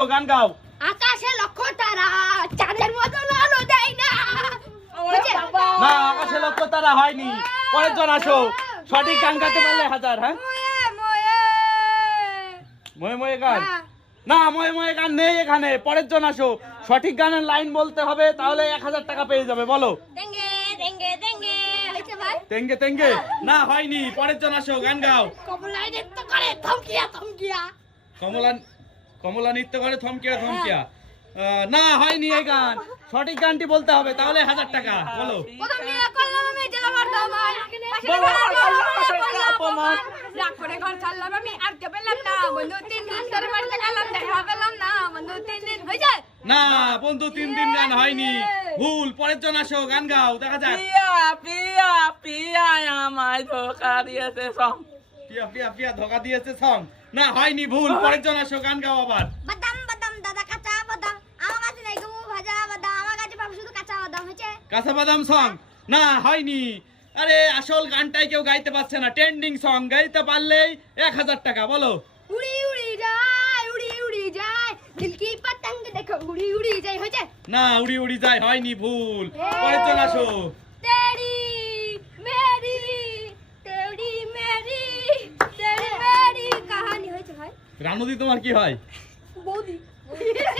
গান গাও। আকাশে লক্ষ্য তারা চাঁদের মতো আলো দেয় না। না আকাশে লক্ষ্য তারা হয়নি। পরের জন আসো। সঠিক গান গাতে পারলে হাজার হ্যাঁ? ময়ে ময়ে। গান। হ্যাঁ। না ময়ে ময়ে গান নেই এখানে। পরের জন আসো। সঠিক গানের লাইন বলতে হবে তাহলে এক হাজার টাকা পেয়ে যাবে বলো। তেঙ্গে তেঙ্গে না হয়নি। পরের জন আসো গান গাও। থমকিয়া। কমলা কমলা নৃত্য করে থমকিয়া থমকিয়া। না হয়নি এই গান। সঠিক গানটি বলতে হবে তাহলে হাজার টাকা। বলো। না। বন্ধু তিন দিন ধরে বাড়িতে গেলাম দেখা পেলাম না। বন্ধু তিন দিন হয়ে যায়। না বন্ধু তিন দিন গান হয়নি। ভুল পরের জন আসো গান গাও দেখা যাক। পিয়া পিয়া পিয়া আমায় ধোকা দিয়েছে পিয়া পিয়া পিয়া ধোকা দিয়েছে সং না হয়নি ভুল। পরের জন আসো গান গাও আবার। বাদাম বাদাম দাদা কাঁচা বাদাম। আমার কাছে নাই গো ভাজা বাদাম। আমার কাছে পাবো শুধু কাঁচা বাদাম হয়েছে? কাঁচা বাদাম সং না হয়নি। আরে আসল গানটাই কেউ গাইতে পারছে না। ট্রেন্ডিং সং গাইতে পারলেই এক হাজার টাকা বলো। উড়ি উড়ি যায় উড়ি উড়ি যায়। দিল কি পতঙ্গ দেখো উড়ি উড়ি যায় হয়েছে? না উড়ি উড়ি যায় হয়নি ভুল। পরের জন আসো। রানুদি তোমার কি হয়? বৌদি।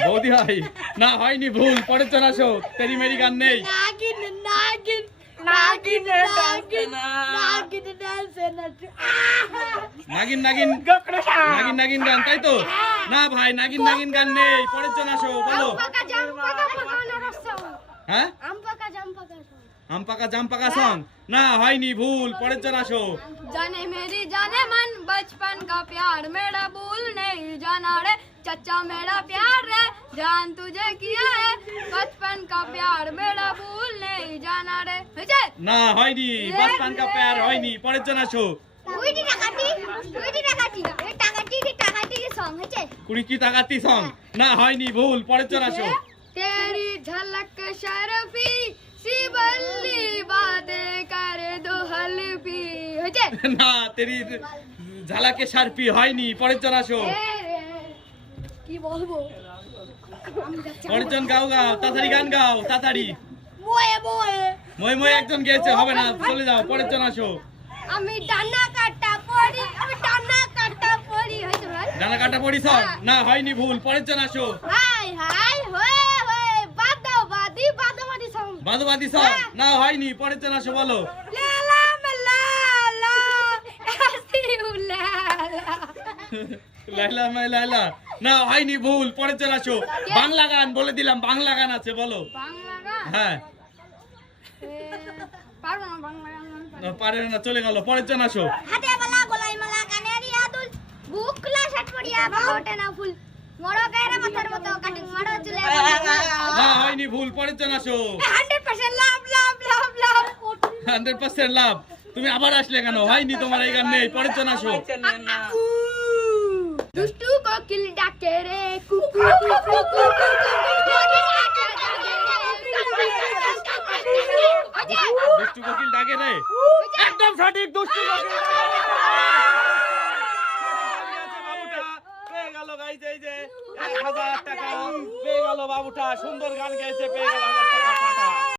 বৌদি হয়? না হয়নি ভুল পরের জন আসো তেরি মেরি গান নেই। নাগিন নাগিন নাগিন নাগিন নাগিন নাগিন নাগিন নাগিন নাগিন গান তাই তো? না ভাই নাগিন নাগিন গান নেই পরের জন আসো বলো। হ্যাঁ? আম পাকা জাম পাকা আম পাকা জাম পাকা সং না হয়নি ভুল পরের জন আসো जाने मेरी जाने मन बचपन का प्यार मेरा भूल नहीं जाना रे चचा मेरा प्यार रे जान तुझे किया है बचपन का प्यार मेरा भूल नहीं जाना रे হয়েছে না হয়নি বাসপান কা প্যার হয়নি পরের জন আসো ওইটি টাকাটি ওইটি টাকাটি এই টাকাটি এই টাকাটি সং হয়েছে কুড়ি কি টাকাতি সং না হয়নি ভুল পরের জন আসো तेरी झलक शर्फी सी बल्ली बातें करे दो हल्फी হয়েছে না তেরি ঝালাকে সারপি হয়নি পরের জন আসো এ, কি বলবো আমি যাচ্ছি। পরের জন গাও গাও তাড়াতাড়ি গান গাও তাড়াতাড়ি বয়ে বয়ে মই মই একজন গেছে হবে না চলে যাও পরের জন আসো আমি ডানা কাটা পড়ি আমি ডানা কাটা পড়ি হয়েছে ভাই ডানা কাটা পড়ি সং না হয়নি ভুল পরের জন আসো হাই হাই হয়ে হয়ে বাদো বাদি বাদো বাদি সং না হয়নি পরের জন আসো বলো। লালা মালালা লাইলা মাই লাইলা না হয়নি ভুল জন আসো। বাংলা গান বলে দিলাম বাংলা গান আছে বলো। হ্যাঁ। না না। পারে না চলে গেল হাতে বালা মালা কানে রিয়া দুল। বাবাটা না ফুল। মরো গায়রা মাথার মতো কাটিং মারো চুলে না হয়নি ভুল পরের জন আসো। 100% লাভ লাভ লাভ লাভ হান্ড্রেড পার্সেন্ট লাভ তুমি আবার আসলে কেন? হয়নি তোমার এই গান নেই পরের জন আসো। না। দুষ্টু কোকিল ডাকে রে কুকু কুকু কুকু দুষ্টু কোকিল ডাকে রে। একদম সঠিক দুষ্টু কোকিল হাজার টাকা পেয়ে গেল বাবুটা সুন্দর গান গেয়েছে পেয়ে গেল হাজার টাকা।